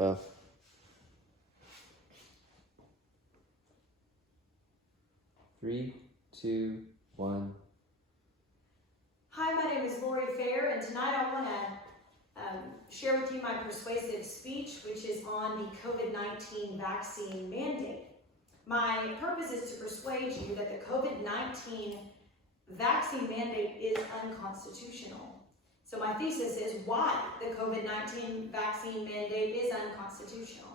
Well, three, two, one. Hi, my name is Lori Fair, and tonight I want to share with you my persuasive speech, which is on the COVID-19 vaccine mandate. My purpose is to persuade you that the COVID-19 vaccine mandate is unconstitutional. So my thesis is why the COVID-19 vaccine mandate is unconstitutional.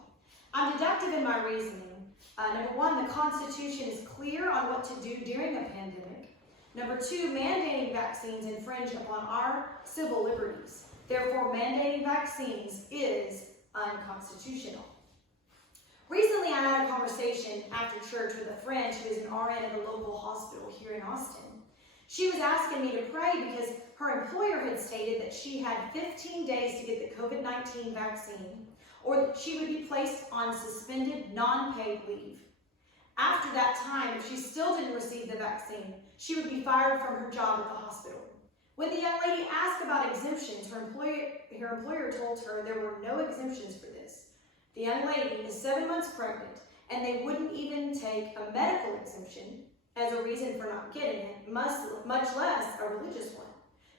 I'm deductive in my reasoning. Number one, the Constitution is clear on what to do during a pandemic. Number two, mandating vaccines infringe upon our civil liberties. Therefore, mandating vaccines is unconstitutional. Recently, I had a conversation after church with a friend who is an RN at a local hospital here in Austin. She was asking me to pray because her employer had stated that she had 15 days to get the COVID-19 vaccine, or that she would be placed on suspended, non-paid leave. After that time, if she still didn't receive the vaccine, she would be fired from her job at the hospital. When the young lady asked about exemptions, her employer told her there were no exemptions for this. The young lady is 7 months pregnant, and they wouldn't even take a medical exemption as a reason for not getting it, much less a religious one.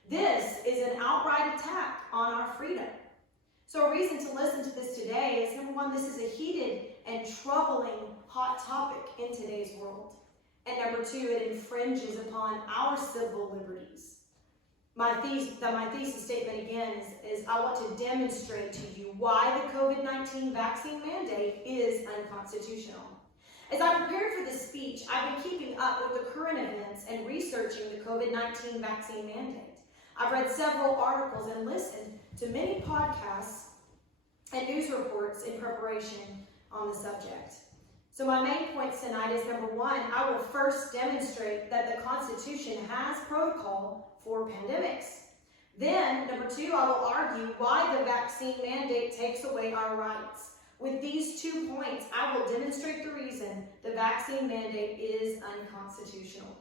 This is an outright attack on our freedom. So a reason to listen to this today is, number one, this is a heated and troubling hot topic in today's world. And number two, it infringes upon our civil liberties. My thesis statement again is I want to demonstrate to you why the COVID-19 vaccine mandate is unconstitutional. As I prepared for this speech, I've been keeping up with the current events and researching the COVID-19 vaccine mandate. I've read several articles and listened to many podcasts and news reports in preparation on the subject. So my main points tonight is, number one, I will first demonstrate that the Constitution has protocol for pandemics. Then, number two, I will argue why the vaccine mandate takes away our rights. With these 2 points, I will demonstrate the reason the vaccine mandate is unconstitutional.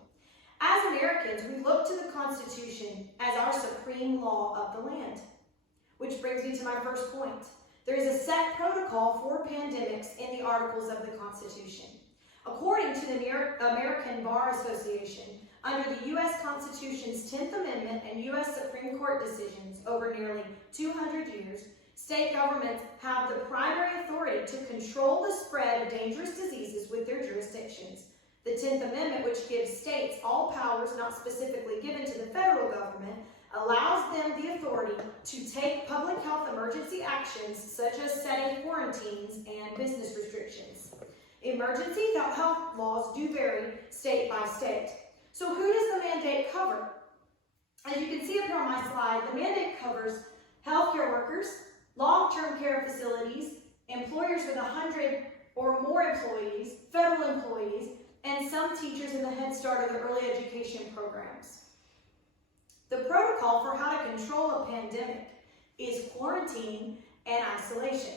As Americans, we look to the Constitution as our supreme law of the land. Which brings me to my first point. There is a set protocol for pandemics in the Articles of the Constitution. According to the American Bar Association, under the U.S. Constitution's 10th Amendment and U.S. Supreme Court decisions over nearly 200 years, state governments have the primary authority to control the spread of dangerous diseases with their jurisdictions. The 10th Amendment, which gives states all powers not specifically given to the federal government, allows them the authority to take public health emergency actions such as setting quarantines and business restrictions. Emergency health laws do vary state by state. So who does the mandate cover? As you can see up here on my slide, the mandate covers healthcare workers, long-term care facilities, employers with 100 or more employees, federal employees, and some teachers in the Head Start or the early education programs. The protocol for how to control a pandemic is quarantine and isolation.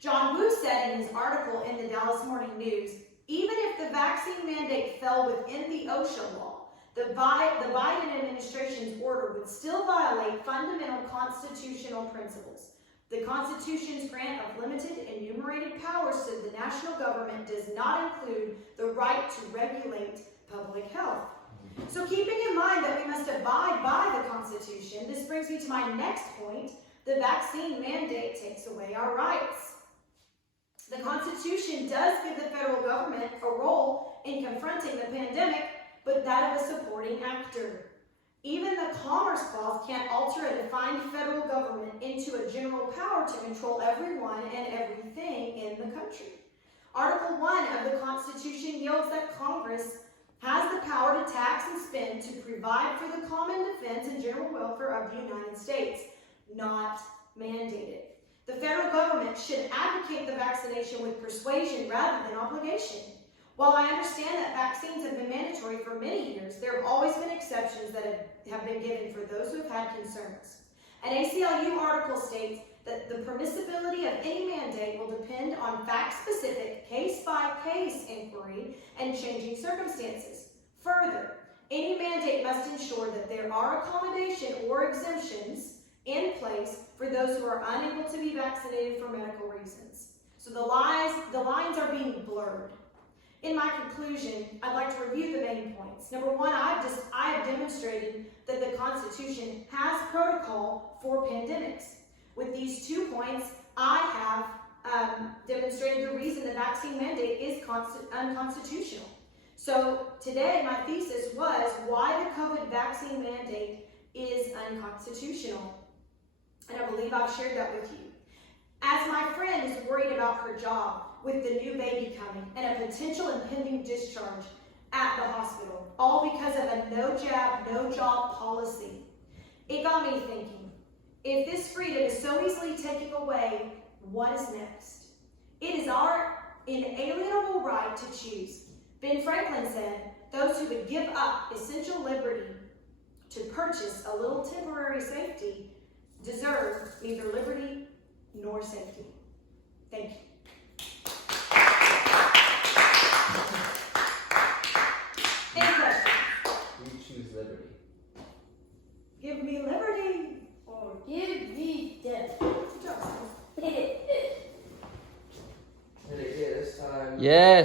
John Wu said in his article in the Dallas Morning News, even if the vaccine mandate fell within the OSHA law, the Biden administration's order would still violate fundamental constitutional principles. The Constitution's grant of limited enumerated powers to the national government does not include the right to regulate public health. So keeping in mind that we must abide by the Constitution, this brings me to my next point. The vaccine mandate takes away our rights. The Constitution does give the federal government a role in confronting the pandemic, but that of a supporting actor. Even the Commerce Clause can't alter a defined federal government into a general power to control everyone and everything in the country. Article 1 of the Constitution yields that Congress has the power to tax and spend to provide for the common defense and general welfare of the United States, not mandated. The federal government should advocate the vaccination with persuasion rather than obligation. While I understand that vaccines have been mandatory for many years, there have always been exceptions that have been given for those who have had concerns. An ACLU article states that the permissibility of any mandate will depend on fact-specific, case-by-case inquiry and changing circumstances. Further, any mandate must ensure that there are accommodation or exemptions in place for those who are unable to be vaccinated for medical reasons. So the lines are being blurred. In my conclusion, I'd like to review the main points. Number one, I have demonstrated that the Constitution has protocol for pandemics. With these 2 points, I have demonstrated the reason the vaccine mandate is unconstitutional. So today, my thesis was why the COVID vaccine mandate is unconstitutional. And I believe I've shared that with you. As my friend is worried about her job with the new baby coming and a potential impending discharge at the hospital, all because of a no jab, no job policy, it got me thinking, if this freedom is so easily taken away, what is next? It is our inalienable right to choose. Ben Franklin said, those who would give up essential liberty to purchase a little temporary safety deserve neither liberty nor safety. Thank you. Any questions? We choose liberty. Give me liberty. Or give me death. Good job. Did it get this time? Yes.